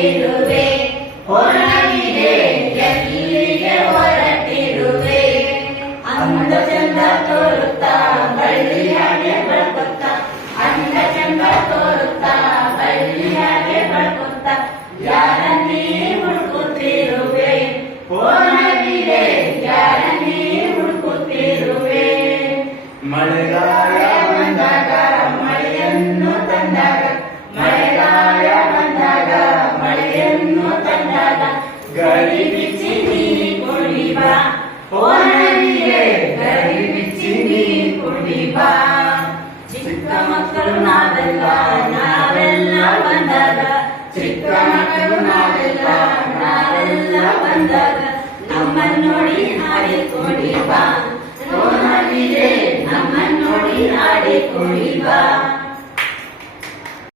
ಹೊರಟಿರುವೆ ಹೊರಗಿದೆ, ಎಲ್ಲಿಗೆ ಹೊರಟಿರುವೆ ಅಂದ ಚಂದ ತೋರುತ್ತಾ, ಬಳ್ಳಿ ಹಾಗೆ ಬಳ್ಕೊತ್ತಾ. ಅಂದ ಚಂದ ತೋರುತ್ತಾ, ಬಳ್ಳಿ ಹಾಗೆ ಬಳ್ಕೊತ್ತಾ. ಯಾರ ನೀ ಹುಡುಕುತ್ತಿರುವೆ? ಹೊರಗಿದೆ ಯಾರ ನೀ ಹುಡುಕುತ್ತಿರುವೆ? ಮಳೆಗಾಲ ಗರಿ ಬಿಚ್ಚಿ ನೀ ಕುಡಿಬಾ ಓನರಿಗೆ ಗರಿ ಬಿಚ್ಚಿ ನೀ ಕುಡಿಬಾ ಚಿಕ್ಕ ಮಕ್ಕಳು ನಾವೆಲ್ಲ ನಾವೆಲ್ಲ ಬಂದಾಗ ಚಿಕ್ಕ ಮಕ್ಕಳು ನಾವೆಲ್ಲ ನಾವೆಲ್ಲ ಬಂದಾಗ ನಮ್ಮನ್ನ ನೋಡಿ ಹಾಡಿಕೊಳ್ಳಿ ಬಾ ಓನರಿಗೆ ನಮ್ಮನ್ನ ನೋಡಿ ಹಾಡಿಕೊಳ್ಳಿ ಬಾ